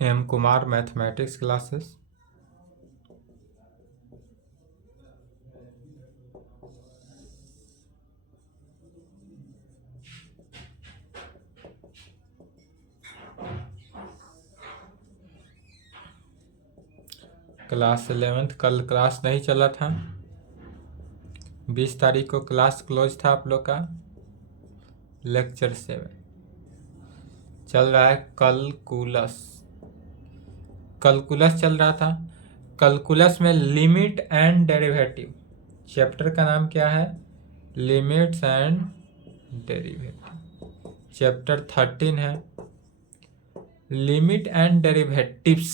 M Kumar mathematics classes. Class 11th कल class नहीं चला था, 20 तारीख को क्लास क्लोज था आप लोग का। लेक्चर 7 चल रहा है कैलकुलस। कैलकुलस चल रहा था। कैलकुलस में लिमिट एंड डेरिवेटिव, चैप्टर का नाम क्या है? Limits and derivative. चैप्टर 13 है लिमिट एंड डेरिवेटिव्स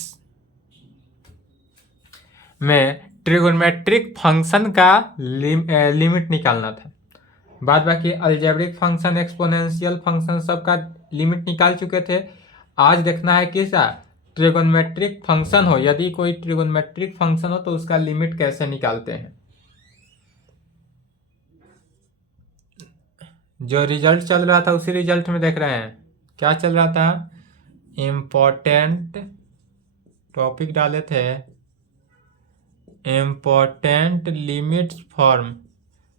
में ट्रिगोनोमेट्रिक फंक्शन का लिमिट निकालना था। बाद बाकी अलजेब्रिक फंक्शन, एक्सपोनेंशियल फंक्शन सबका लिमिट निकाल चुके थे। आज देखना है किसा ट्रिगोनोमेट्रिक फंक्शन हो, यदि कोई ट्रिगोनोमेट्रिक फंक्शन हो तो उसका लिमिट कैसे निकालते हैं। जो रिजल्ट चल रहा था उसी रिजल्ट में देख रहे हैं क्या चल रहा था। इम्पोर्टेंट टॉपिक डाले थे, इम्पोर्टेंट लिमिट्स फॉर्म।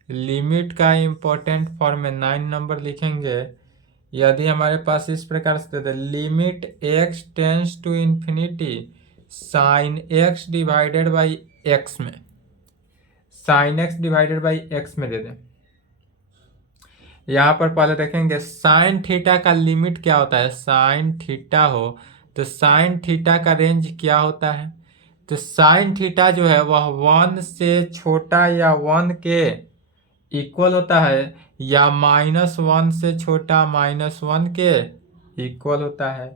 लिमिट का इम्पोर्टेंट फॉर्म में 9 नंबर लिखेंगे। यदि हमारे पास इस प्रकार से दे limit x tends to infinity sine x divided by x में, sine x divided by x में दे दें। यहाँ पर पहले देखेंगे साइन थीटा का लिमिट क्या होता है। साइन थीटा हो तो साइन थीटा का रेंज क्या होता है। तो साइन थीटा जो है वह 1 से छोटा या 1 के इक्वल होता है, या -1 से छोटा -1 के इक्वल होता है।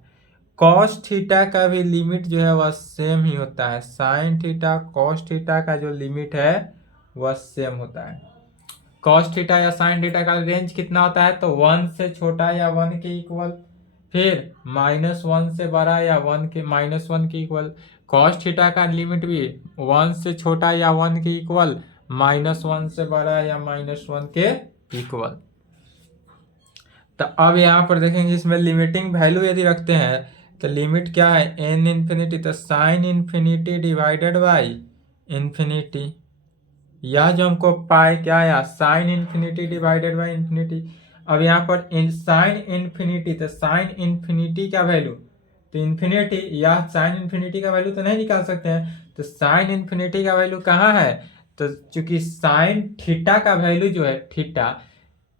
कॉस थीटा का भी लिमिट जो है वह सेम ही होता है। साइन थीटा कॉस थीटा का जो लिमिट है वह सेम होता है। कॉस थीटा या साइन थीटा का रेंज कितना होता है, तो 1 से छोटा या 1 के इक्वल, फिर -1 से बड़ा या 1 के -1 के इक्वल। कॉस थीटा का लिमिट भी 1 से छोटा या 1 के इक्वल, -1 से बड़ा या -1 के इक्वल। तो अब यहाँ पर देखेंगे इसमें लिमिटिंग वैल्यू यदि रखते हैं तो लिमिट क्या है, n इन्फिनिटी, तो sine infinity divided by infinity. यह जो हमको पाए क्या आया, sine infinity divided by infinity. अब यहाँ पर साइन इन्फिनिटी, तो साइन इन्फिनिटी का वैल्यू, तो इन्फिनिटी या साइन इन्फिनिटी का वैल्यू तो नहीं निकाल सकते हैं, तो साइन इन्फिनिटी का वैल्यू कहाँ है, तो चूंकि साइन थीटा का वैल्यू जो है थीटा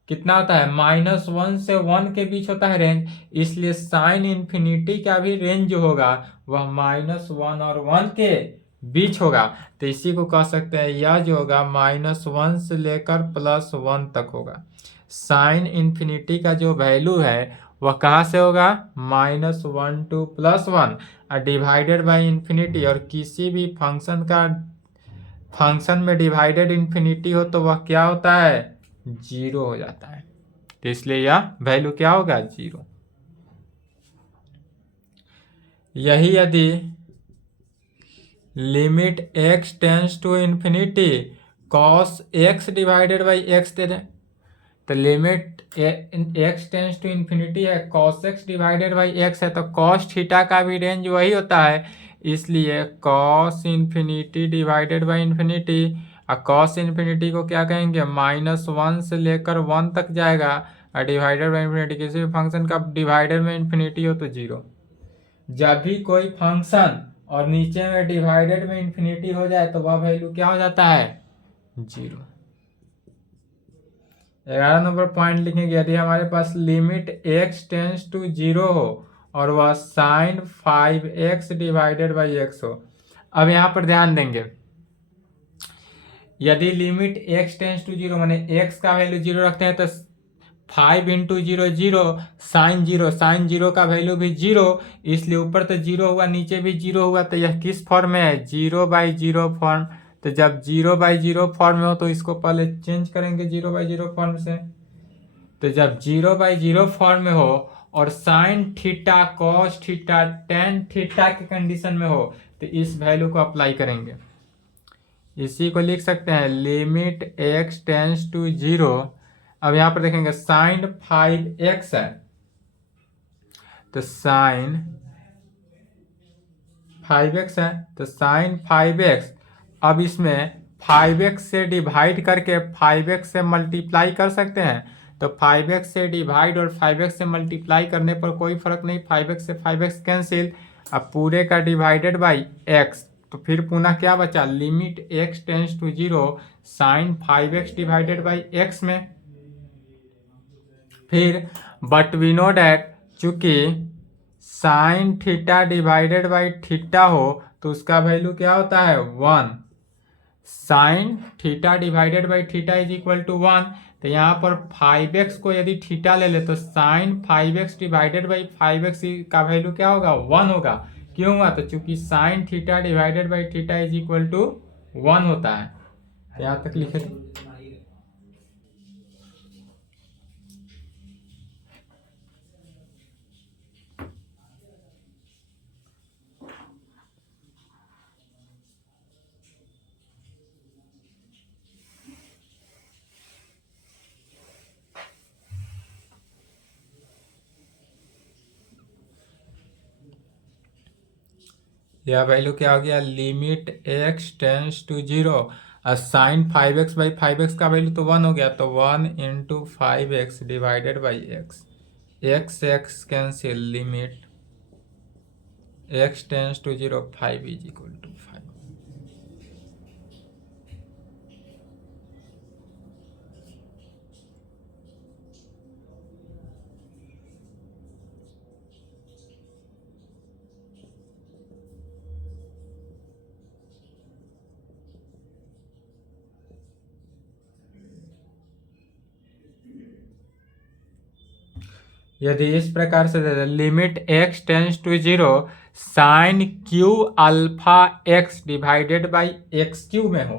कितना होता है, -1 से 1 के बीच होता है रेंज, इसलिए साइन इन्फिनिटी का भी रेंज जो होगा वह -1 और 1 के बीच होगा। तो इसी को कह सकते हैं यह जो होगा -1 से लेकर +1 तक होगा। साइन इन्फिनिटी का जो वैल्यू है वह कहाँ से होगा, -1 to +1 और डिवाइडेड बाई इन्फिनिटी। और किसी भी फंक्शन में डिवाइडेड इन्फिनिटी हो तो वह क्या होता है, 0 हो जाता है। तो इसलिए यह वैल्यू क्या होगा, 0। यही यदि limit x tends to infinity cos x divided by x दे दें, तो limit x tends to infinity है, cos x divided by x है, तो कॉस थीटा का भी रेंज वही होता है, इसलिए cos infinity divided by infinity. और कॉस इन्फिनिटी को क्या कहेंगे, -1 से लेकर 1 तक जाएगा, और डिवाइडेड बाई इन्फिनिटी, किसी भी फंक्शन का डिवाइडेड में इन्फिनिटी हो तो 0। जब भी कोई फंक्शन और नीचे में डिवाइडेड में इन्फिनिटी हो जाए तो वह वैल्यू क्या हो जाता है, 0। 11 नंबर पॉइंट लिखेंगे, यदि हमारे पास लिमिट x टेंस टू 0 हो और वह sign 5x divided by x हो। अब यहाँ पर ध्यान देंगे, यदि लिमिट x टेंस टू 0 माने x का वैल्यू 0 रखते हैं तो 5 इंटू 0 0, साइन 0 का वैल्यू भी 0, इसलिए ऊपर तो 0 हुआ नीचे भी 0 हुआ, तो यह किस फॉर्म में है, 0/0 फॉर्म। तो जब 0/0 फॉर्म में हो तो इसको पहले चेंज करेंगे 0/0 फॉर्म से। तो जब 0/0 फॉर्म में हो और sine theta cos theta tan theta की कंडीशन में हो तो इस वैल्यू को अप्लाई करेंगे। इसी को लिख सकते हैं लिमिट x टेंस टू 0। अब यहाँ पर देखेंगे साइन 5x है, तो साइन 5x है तो साइन 5x, अब इसमें 5x से डिवाइड करके 5x से मल्टीप्लाई कर सकते हैं। तो 5x से डिवाइड और 5x से मल्टीप्लाई करने पर कोई फर्क नहीं, 5x से 5x कैंसिल, अब पूरे का डिवाइडेड बाई x, तो फिर पुनः क्या बचा, limit x tends to 0 sine 5x divided by x में। फिर बट वी नो डैट चूंकि sine theta divided by theta हो तो उसका वैल्यू क्या होता है 1। Sine theta divided by theta is equal to 1। तो यहाँ पर 5x को यदि थीटा ले ले तो sign 5x divided by 5x का वैल्यू क्या होगा 1 होगा। क्यों हुआ, तो चूंकि sine theta divided by theta is equal to 1 होता है। यहाँ तक लिखे थे। यह वैल्यू क्या हो गया, लिमिट x टेंस टू 0 और साइन 5x बाई 5x का वैल्यू तो 1 हो गया, तो 1 into 5x divided by x, x cancel, limit x tends to 0 5 is equal to 5। यदि इस प्रकार से दे दे limit x tends to 0 sine cube alpha x divided by x cube में हो,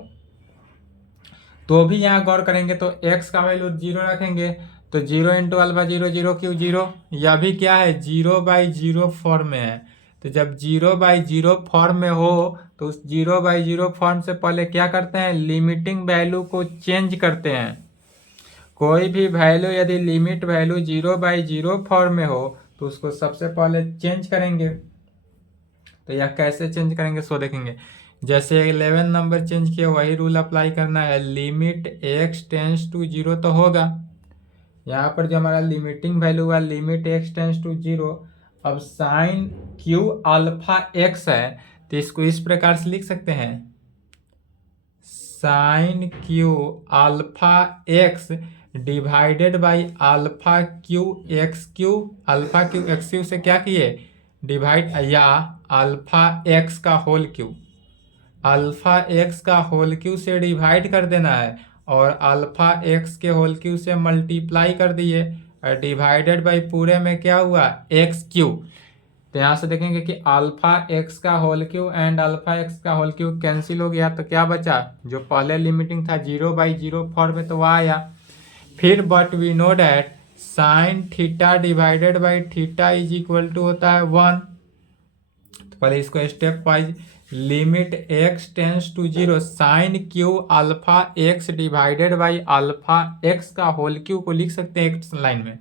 तो भी यहाँ गौर करेंगे तो x का वैल्यू 0 रखेंगे, तो 0 इंटू अल्फा 0 0 क्यू 0, यह भी क्या है 0/0 फॉर्म में है। तो जब 0/0 फॉर्म में हो तो उस 0/0 फॉर्म से पहले क्या करते हैं, लिमिटिंग वैल्यू को चेंज करते हैं। कोई भी वैल्यू यदि लिमिट वैल्यू 0/0 फॉर्म में हो तो उसको सबसे पहले चेंज करेंगे। तो यह कैसे चेंज करेंगे सो देखेंगे। जैसे 11 नंबर चेंज किया वही रूल अप्लाई करना है, लिमिट x टेंस टू 0 तो होगा। यहाँ पर जो हमारा लिमिटिंग वैल्यू हुआ लिमिट x टेंस टू 0, अब साइन क्यू अल्फा x है तो इसको इस प्रकार से लिख सकते हैं, sine cube alpha x divided by alpha cube x cube. Alpha cube x cube से क्या किए डिवाइड, या अल्फा एक्स का होल क्यू, अल्फा एक्स का होल क्यू से डिवाइड कर देना है और अल्फा एक्स के होल क्यू से मल्टीप्लाई कर दिए और डिवाइडेड बाई पूरे में क्या हुआ एक्स क्यू। तो यहाँ से देखेंगे कि अल्फा एक्स का whole cube and alpha x का होल क्यू कैंसिल हो गया, तो क्या बचा, जो पहले लिमिटिंग था 0/0 फॉर्म में तो वह आया। फिर but we know that sine theta divided by theta is equal to होता है 1। तो पहले इसको stepwise, limit x tends to 0 sine cube alpha x divided by alpha x का होल क्यू को लिख सकते हैं एक लाइन में,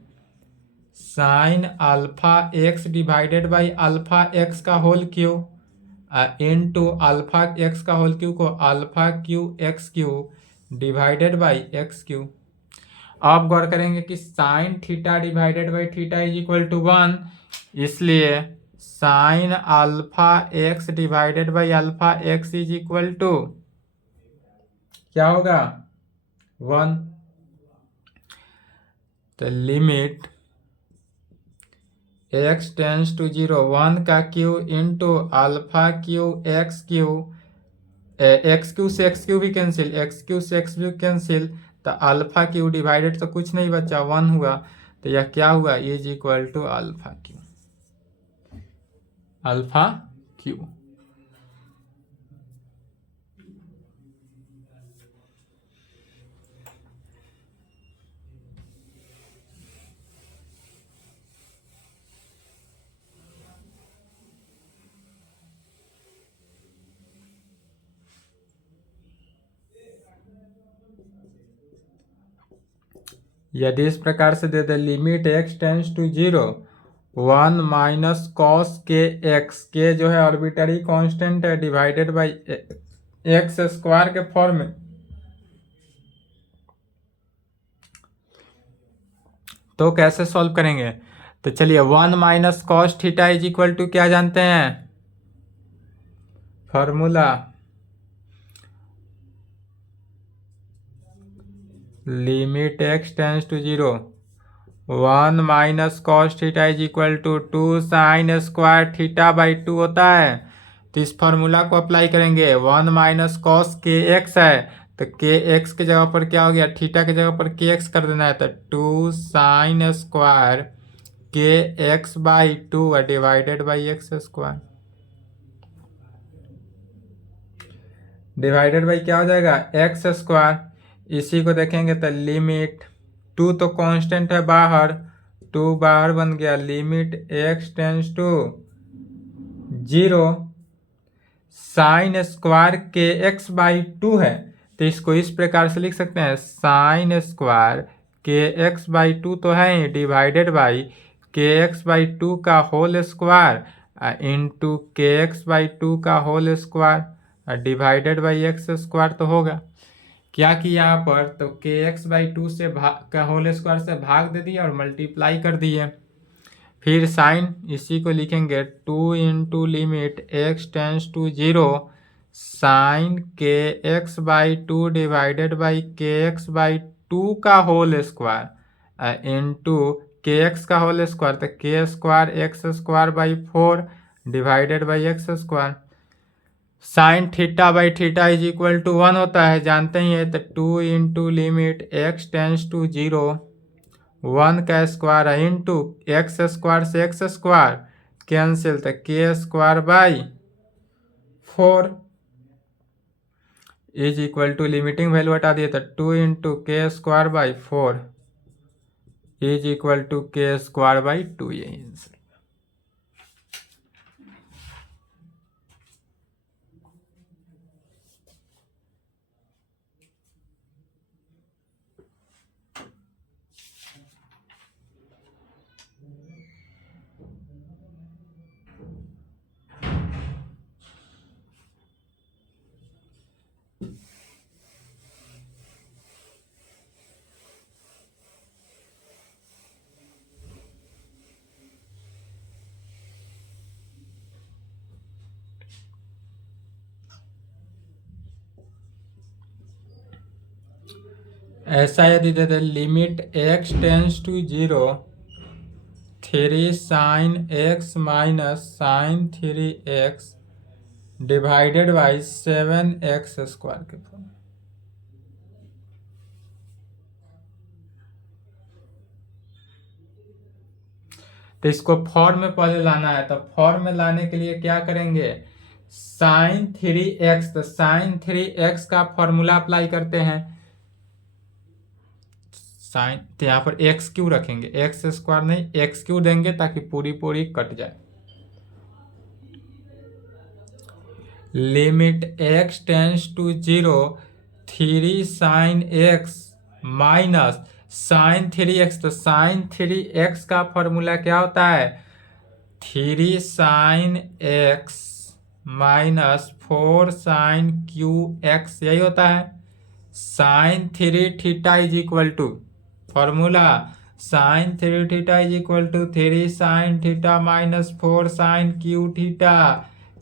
sine alpha x divided by alpha x का whole cube into alpha x का होल क्यू को alpha cube x cube divided by x cube. अब गौर करेंगे कि sine theta divided by theta is equal to 1, इसलिए sine alpha x divided by alpha x is equal to क्या होगा 1। तो लिमिट x टेंस टू 0 1 का Q into alpha cube x Q, x cube से एक्स क्यू भी cancel, x cube से x Q cancel, तो alpha Q divided तो कुछ नहीं बचा 1 हुआ, तो यह क्या हुआ is equal to alpha cube, alpha cube. यदि इस प्रकार से दे दे limit x tends to 0 1 minus cos k x, k जो है आर्बिट्ररी कांस्टेंट है, डिवाइडेड बाई एक्स स्क्वायर के फॉर्म में। तो कैसे सॉल्व करेंगे? तो चलिए 1 minus cos theta is equal to क्या जानते हैं formula? Limit x tends to 0 1 minus cos theta is equal to 2 sine square theta by 2 होता है। तो इस फॉर्मूला को अप्लाई करेंगे। 1 माइनस कॉस के एक्स है, तो के एक्स की जगह पर क्या हो गया, थीटा की जगह पर के एक्स कर देना है, तो 2 sign square k x by 2 divided by x square, divided by क्या हो जाएगा एक्स स्क्वायर। इसी को देखेंगे तो लिमिट 2 तो कांस्टेंट है बाहर, 2 बाहर बन गया, limit x tends to 0 sine square k x by 2 है, तो इसको इस प्रकार से लिख सकते हैं sine square k x by 2 तो है ही, divided by k x by 2 का whole square into k x by 2 का whole square divided by x square. तो होगा क्या कि यहाँ पर तो के एक्स बाई 2 से भाग का होल स्क्वायर से भाग दे दिया और मल्टीप्लाई कर दिए। फिर साइन इसी को लिखेंगे 2 into limit x tends to 0 sine k x by 2 divided by k x by 2 का whole square into k x का होल स्क्वायर, तो k square x square by 4 divided by x square. Sine theta by theta is equal to 1 होता है, जानते ही है, तो 2 into limit x tends to 0 1 का स्क्वायर है इंटू एक्स स्क्वायर से एक्स स्क्वायर कैंसिल, तो k square by 4 is equal to limiting value हटा दिए, तो 2 into k square by 4 is equal to k square by 2। यही आंसर। ऐसा यदि दे दे limit x tends to 0 3 sine x minus sine 3 x divided by 7 x square के form. तो इसको फॉर्म में पहले लाना है, तो फॉर्म में लाने के लिए क्या करेंगे, साइन 3x, तो साइन 3x का फॉर्मूला अप्लाई करते हैं। साइन, तो यहाँ पर एक्स क्यों रखेंगे, एक्स स्क्वायर नहीं एक्स क्यों देंगे ताकि पूरी पूरी कट जाए। Limit x tends to 0 3 sine x minus sine 3x, तो साइन 3x का फॉर्मूला क्या होता है 3 sine x minus 4 sine cube x, यही होता है। Sine 3 theta is equal to formula sine 3 theta is equal to 3 sine theta minus 4 sine cube theta.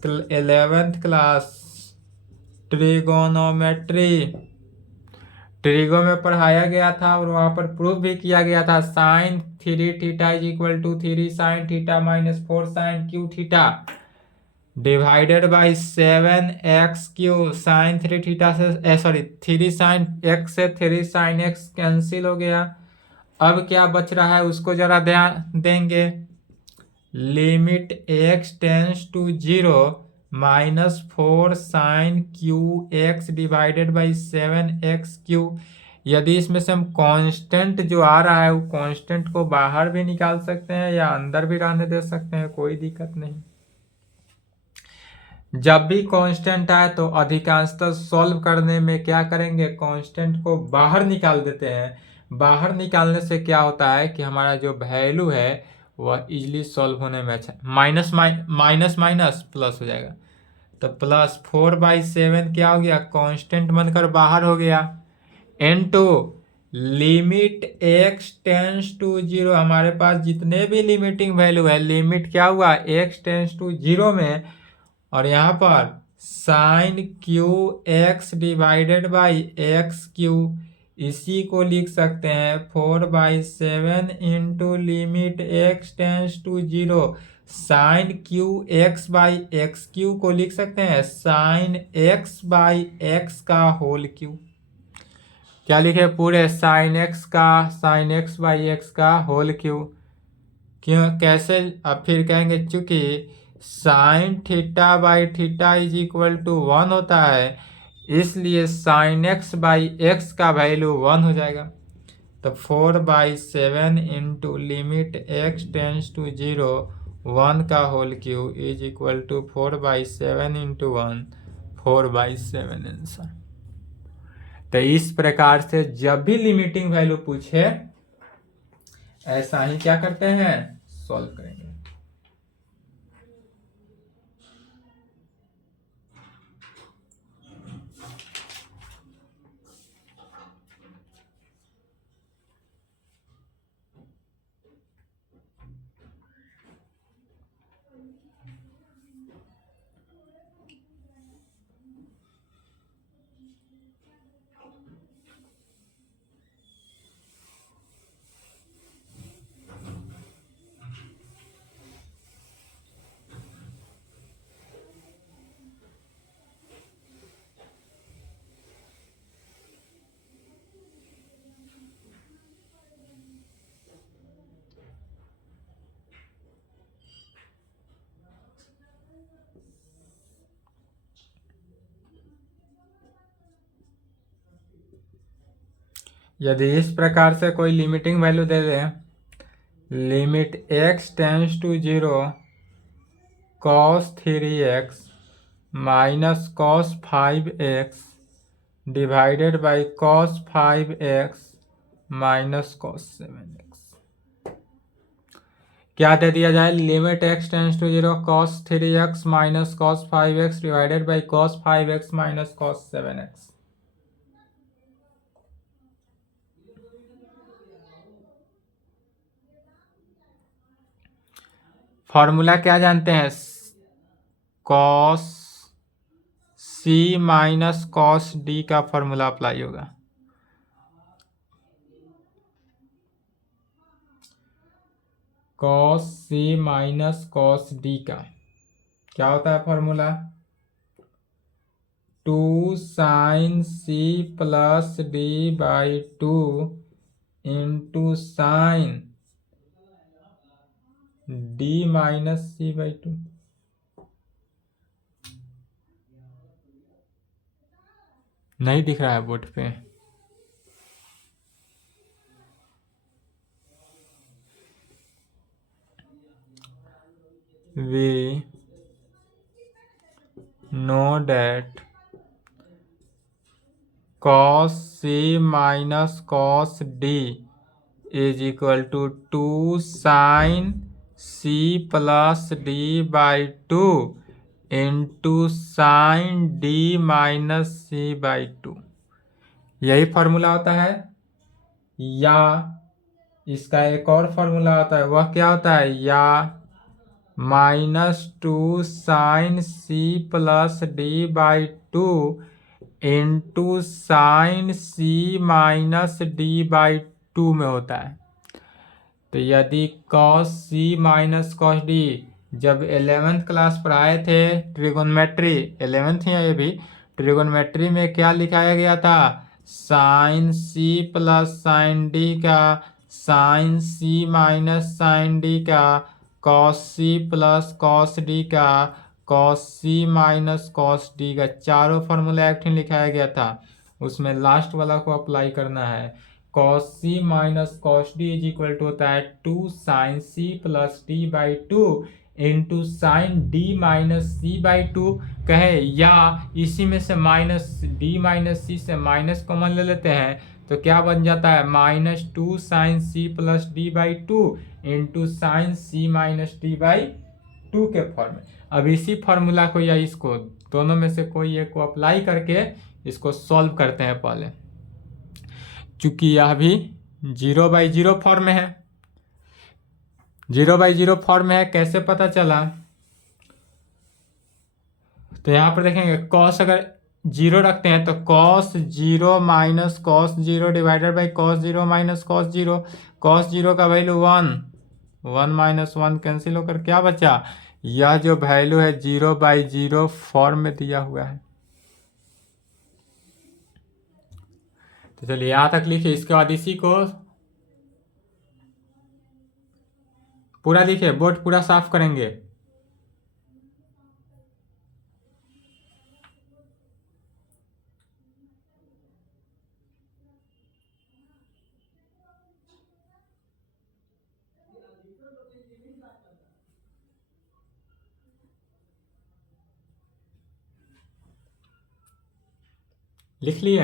11th class trigonometry trigo में पढ़ाया गया था और वहां पर प्रूफ भी किया गया था। Sine 3 theta is equal to 3 sine theta minus 4 sine cube theta divided by 7 x cube. Sine 3 theta से सॉरी 3 साइन एक्स से 3 साइन एक्स कैंसिल हो गया। अब क्या बच रहा है उसको जरा ध्यान देंगे। Limit x tends to 0 minus 4 sine cube x divided by 7 x cube. यदि इसमें से हम कांस्टेंट जो आ रहा है वो कांस्टेंट को बाहर भी निकाल सकते हैं या अंदर भी रहने दे सकते हैं, कोई दिक्कत नहीं। जब भी कांस्टेंट आए तो अधिकांशतः सॉल्व करने में क्या करेंगे, कांस्टेंट को बाहर निकाल देते हैं। बाहर निकालने से क्या होता है कि हमारा जो वैल्यू है वह इजीली सॉल्व होने में अच्छा। माइनस माइनस माइनस प्लस हो जाएगा, तो प्लस 4/7 क्या हो गया, कांस्टेंट बनकर बाहर हो गया, into limit x tends to 0। हमारे पास जितने भी लिमिटिंग वैल्यू है, लिमिट क्या हुआ, x टेंस टू 0 में, और यहाँ पर sine cube x divided by x cube, इसी को लिख सकते हैं 4/7 into limit x tends to 0 sine cube x by x cube को लिख सकते हैं साइन एक्स बाई एक्स का होल क्यू। क्या लिखे, पूरे साइन एक्स बाई एक्स का होल क्यू। क्यों, कैसे, अब फिर कहेंगे चूंकि sine theta by theta is equal to 1 होता है, इसलिए साइन एक्स बाई एक्स का वैल्यू 1 हो जाएगा। तो 4/7 into limit x tends to 0 1 का whole cube is equal to 4/7 into 1, 4/7 answer. तो इस प्रकार से जब भी लिमिटिंग वैल्यू पूछे ऐसा ही क्या करते हैं, सॉल्व करेंगे। यदि इस प्रकार से कोई लिमिटिंग वैल्यू दे दे, limit x tends to 0 cos 3x minus cos 5x divided by cos 5x minus cos 7x। क्या दे दिया जाए, limit x tends to 0 cos 3x minus cos 5x divided by cos 5x minus cos 7x। Formula क्या जानते हैं, cos C minus cos D का formula apply होगा। Cos C minus cos D का क्या होता है formula, 2 sine C plus D by 2 into sine D minus C by 2। नहीं दिख रहा है बोर्ड पे, we know that cos c minus cos d is equal to 2 sin c plus d by 2 into sin d minus c by 2। यही formula होता है, या इसका एक और फॉर्मूला होता है, वह क्या होता है, या -2 sine C plus D by 2 into sine C minus D by 2 में होता है। तो यदि cos C minus cos D, जब 11th क्लास पढ़ाए थे ट्रिगोनमेट्री, 11th ही है ये भी, ट्रिगोनमेट्री में क्या लिखाया गया था, sine C plus sine D का sine C minus sine D का cos C plus cos D का cos C minus cos D का, चारों फॉर्मूला एक्ट लिखाया गया था। उसमें लास्ट वाला को अप्लाई करना है, cos C minus cos D is equal to होता है 2 sine C plus D by 2 into sine D minus C by 2 कहे, या इसी में से माइनस डी माइनस सी से माइनस कॉमन ले लेते हैं, तो क्या बन जाता है -2 sine C plus D by two into sine C minus D by two के फॉर्म में। अब इसी फॉर्मूला को या इसको दोनों में से कोई एक को अप्लाई करके इसको सॉल्व करते हैं पहले, चूंकि यह भी 0/0 फॉर्म में है। 0/0 फॉर्म में है, कैसे पता चला? तो यहाँ पर देखेंगे कॉस अगर 0 रखते हैं तो cos 0 minus cos 0 divided by cos 0 minus cos 0। cos 0 का वैल्यू 1, 1 माइनस 1 कैंसिल होकर क्या बचा? यह जो वैल्यू है 0/0 फॉर्म में दिया हुआ है। तो चलिए यहाँ तक लिखिए, इसके बाद इसी को पूरा लिखिए, बोर्ड पूरा साफ करेंगे। लिख लिए?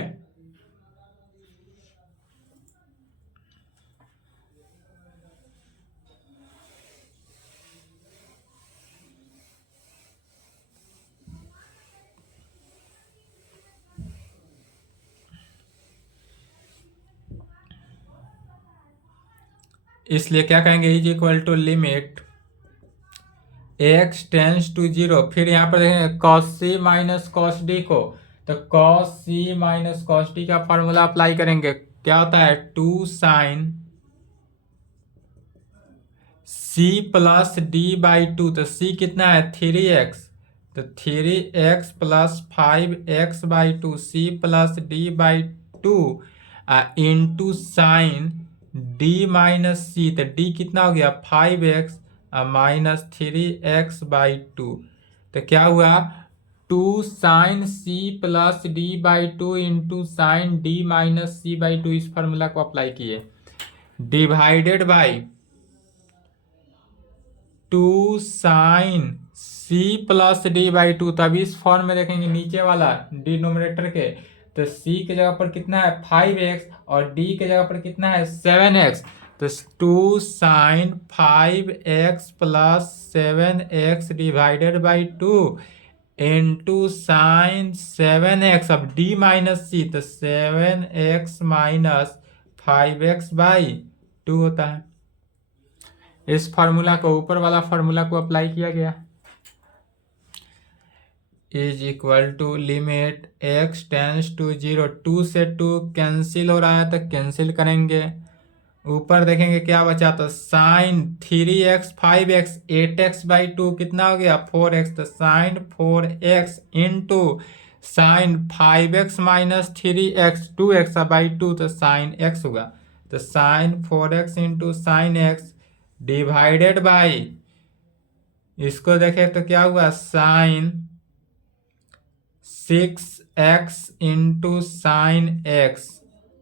इसलिए क्या कहेंगे, is equal to limit x tends to 0। फिर यहाँ पर देखेंगे cos c minus cos D को, तो cos c minus cos D का फॉर्मूला अप्लाई करेंगे। क्या होता है 2 sine c plus D by two. तो c कितना है 3x, तो 3x plus 5x by two, C plus D by two into sine D minus C. तो डी कितना हो गया 5x minus 3x by two. तो क्या हुआ 2 sine C plus D by two into sine D minus C by two. इस formula को apply किए, divided by 2 sine C plus D by two. तब इस फॉर्म में देखेंगे नीचे वाला डिनोमिनेटर के, तो सी के जगह पर कितना है 5x और डी के जगह पर कितना है 7x। तो 2 sine 5x plus 7x divided by two into sine 7x। अब डी माइनस सी, तो 7x minus 5x by to होता है। इस फार्मूला को ऊपर वाला फार्मूला को अप्लाई किया गया, is equal to limit x tends to 0। 2 से 2 कैंसिल हो रहा है तो कैंसिल करेंगे। ऊपर देखेंगे क्या बचा, तो sign 3x 5x 8x by two कितना हो गया 4x। तो sine 4x into sine 5x minus 3x 2x by two, तो साइन x होगा। तो sine 4x into sine x divided by, इसको देखें तो क्या हुआ sign 6x into sine x।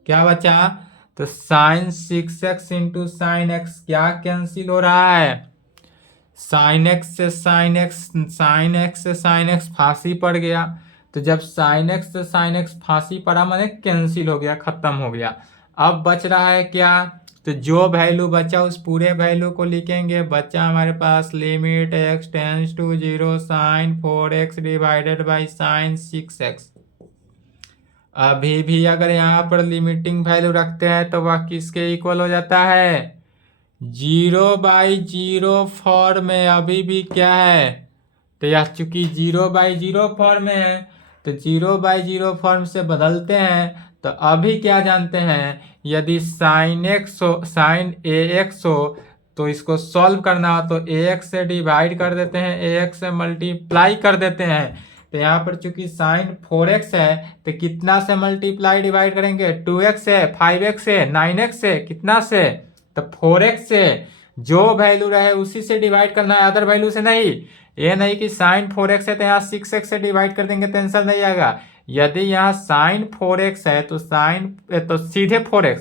क्या बचा, तो sine 6x into sine x क्या कैंसिल हो रहा है, साइन x से साइन x, साइन x से साइन x फांसी पड़ गया। तो जब साइन x से साइन x फांसी पड़ा माने कैंसिल हो गया, खत्म हो गया। अब बच रहा है क्या, तो जो वैल्यू बचा उस पूरे वैल्यू को लिखेंगे। बचा हमारे पास limit x tends to 0 sine 4x divided by sine 6x। अभी भी अगर यहाँ पर लिमिटिंग वैल्यू रखते हैं तो वह किसके इक्वल हो जाता है, 0/0 फॉर्म में। अभी भी क्या है, तो यह चूंकि 0/0 फॉर्म में है तो 0/0 फॉर्म से बदलते हैं। तो अभी क्या जानते हैं, यदि साइन x हो, साइन ax हो तो इसको सॉल्व करना हो तो ax से डिवाइड कर देते हैं, ax से मल्टीप्लाई कर देते हैं। तो यहाँ पर चूंकि साइन 4x है तो कितना से मल्टीप्लाई डिवाइड करेंगे, 2x से, 5x से, 9x से, कितना से, तो 4x से। जो वैल्यू रहे उसी से डिवाइड करना है, अदर वैल्यू से नहीं। ये नहीं कि साइन 4x है तो यहाँ 6x से डिवाइड कर देंगे तो आंसर नहीं आएगा। यदि यहाँ साइन 4x है तो तो सीधे 4x,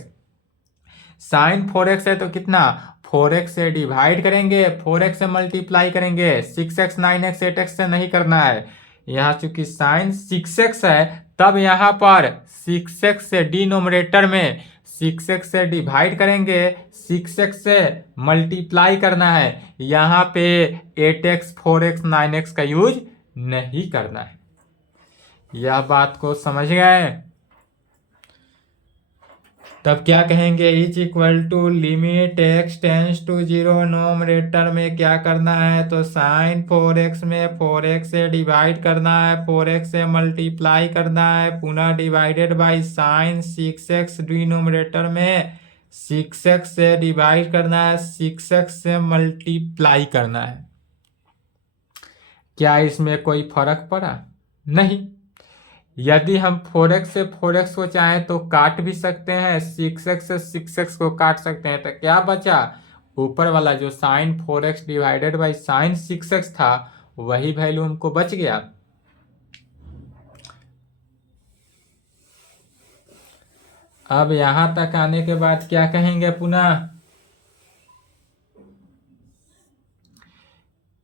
साइन 4x है तो कितना 4x से डिवाइड करेंगे, 4x से मल्टीप्लाई करेंगे, 6x 9x 8x से नहीं करना है। यहाँ चूंकि साइन 6x है तब यहाँ पर 6x से डिनोमिनेटर में 6x से डिवाइड करेंगे, 6x से मल्टीप्लाई करना है। यहाँ पे 8x 4x 9x का यूज नहीं करना है। यह बात को समझ गए? तब क्या कहेंगे, is equal to limit x tends to 0। Numerator में क्या करना है, तो साइन 4x में 4x से डिवाइड करना है, 4x से मल्टीप्लाई करना है, पुनः divided by sine 6x। Denominator में 6x से डिवाइड करना है, 6x से मल्टीप्लाई करना है। क्या इसमें कोई फर्क पड़ा? नहीं। यदि हम 4x से 4x को चाहें तो काट भी सकते हैं, 6x से 6x को काट सकते हैं, तो क्या बचा, ऊपर वाला जो sign 4x divided by sine 6x था वही वैल्यू हमको बच गया। अब यहां तक आने के बाद क्या कहेंगे, पुनः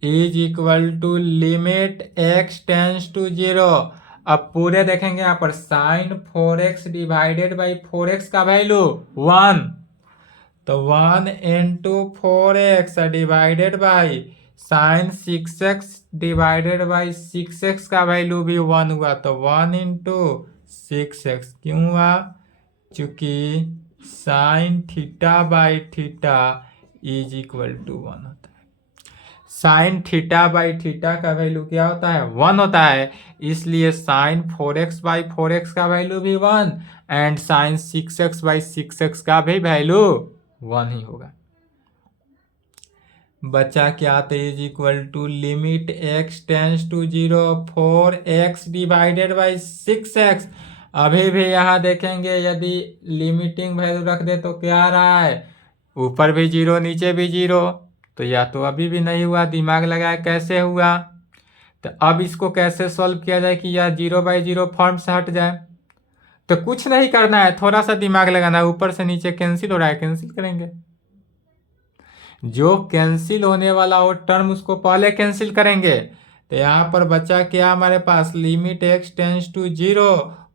is equal to limit x tends to 0। अब पूरे देखेंगे यहाँ पर sign 4x divided by 4x का वैल्यू 1, तो 1 into 4x divided by sine 6x divided by 6x का वैल्यू भी 1 हुआ, तो 1 इंटू 6x क्यों हुआ, चूंकि sine theta by theta is equal to 1 होता है। साइन थीटा बाई थीटा का वैल्यू क्या होता है, 1 होता है, इसलिए साइन 4x बाई 4x का वैल्यू भी 1 and sign 6x by 6x का भी वैल्यू 1 ही होगा। बचा क्या, तो is equal to limit x tends to 0 4x divided by 6x। अभी भी यहाँ देखेंगे यदि लिमिटिंग वैल्यू रख दे तो क्या आ रहा है, ऊपर भी 0 नीचे भी 0, तो या तो अभी भी नहीं हुआ, दिमाग लगाया कैसे हुआ। तो अब इसको कैसे सॉल्व किया जाए कि यह 0/0 फॉर्म से हट जाए, तो कुछ नहीं करना है, थोड़ा सा दिमाग लगाना है। ऊपर से नीचे कैंसिल हो रहा है, कैंसिल करेंगे, जो कैंसिल होने वाला हो टर्म उसको पहले कैंसिल करेंगे। तो यहाँ पर बचा क्या हमारे पास, लिमिट x टेंस टू 0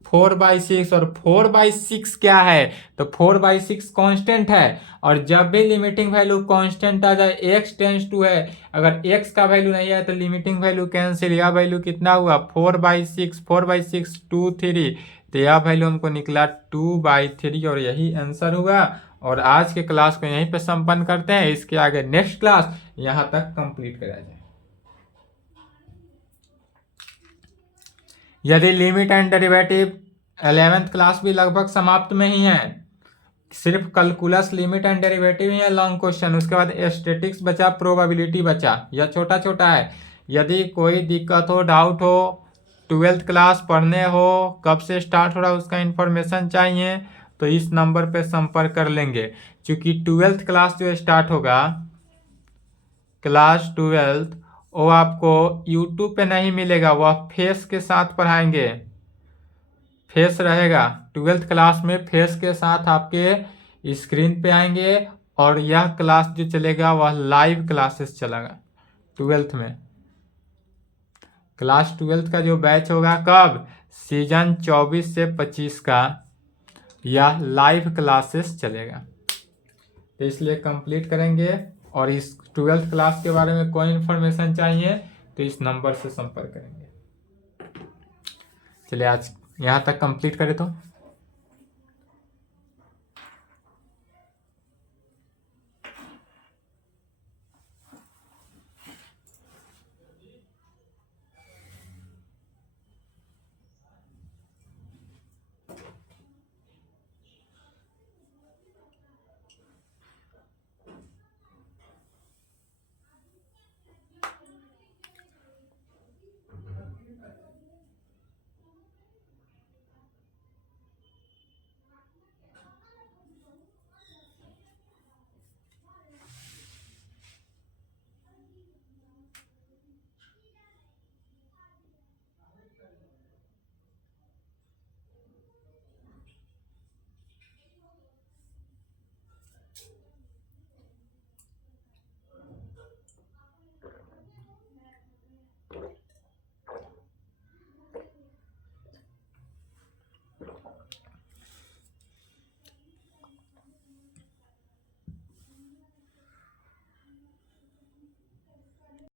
4/6, और 4/6 क्या है, तो 4/6 कांस्टेंट है, और जब भी लिमिटिंग वैल्यू कांस्टेंट आ जाए, x टेंस टू है, अगर x का वैल्यू नहीं है तो लिमिटिंग वैल्यू कैंसिल। यह वैल्यू कितना हुआ, 4/6, 4/6 2 3, तो यह वैल्यू हमको निकला 2/3, और यही आंसर हुआ। और आज के क्लास को यहीं पे संपन्न करते हैं, इसके आगे नेक्स्ट क्लास यहाँ तक कंप्लीट कराया जाए। यदि limit and derivative 11th class भी लगभग समाप्त में ही है, सिर्फ कैलकुलस लिमिट एंड डेरिवेटिव ही है लॉन्ग क्वेश्चन, उसके बाद स्टैटिक्स बचा, प्रोबेबिलिटी बचा, यह छोटा छोटा है। यदि कोई दिक्कत हो, डाउट हो, 12th क्लास पढ़ने हो, कब से स्टार्ट हो रहा है उसका इन्फॉर्मेशन चाहिए, तो इस नंबर पे संपर्क कर लेंगे। क्योंकि 12th क्लास जो स्टार्ट होगा, क्लास 12th, वो आपको YouTube पे नहीं मिलेगा, वह फेस के साथ पढ़ाएंगे, फेस रहेगा 12th क्लास में, फेस के साथ आपके स्क्रीन पे आएंगे, और यह क्लास जो चलेगा वह लाइव क्लासेस चलेगा 12th में। क्लास 12th का जो बैच होगा कब, सीजन 24 से 25 का, यह लाइव क्लासेस चलेगा, तो इसलिए कंप्लीट करेंगे। और इस 12th क्लास के बारे में कोई इन्फॉर्मेशन चाहिए तो इस नंबर से संपर्क करेंगे। चलिए आज यहाँ तक कंप्लीट करें तो।